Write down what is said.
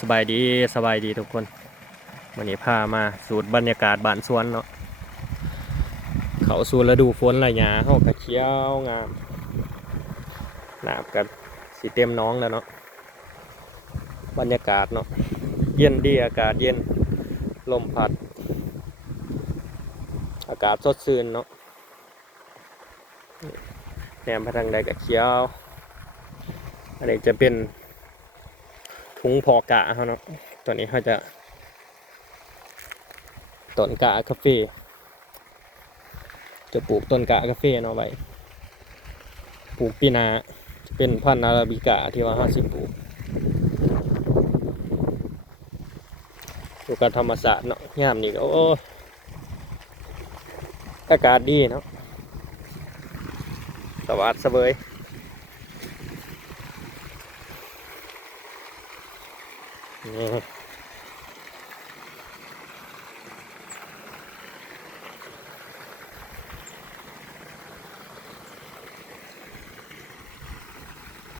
สบายดีสบายดีทุกคนวันนี้พามาสูตรบรรยากาศบ้านสวนเนาะเขาสู่ฤดูฝนระยะเฮากระเขียวงามน้ำกับสีเต็มน้องแล้วเนาะบรรยากาศเนาะเย็นดีอากาศเย็นลมพัดอากาศสดชื่นเนาะแนมพทางใดกระเขียวอันนี้จะเป็นถุงพอกะเขาเนาะตัวนี้เขาจะต้นกะกาแฟจะปลูกต้นกะกาแฟเนาะไว้ปลูกปีนาจะเป็นพันธุ์อาราบิกาที่ว่า50ปลูกอยู่กับธรรมศาสตร์เนาะยามนี้ก็โอ้อากาศดีเนาะสวัสดิ์เสบยนี่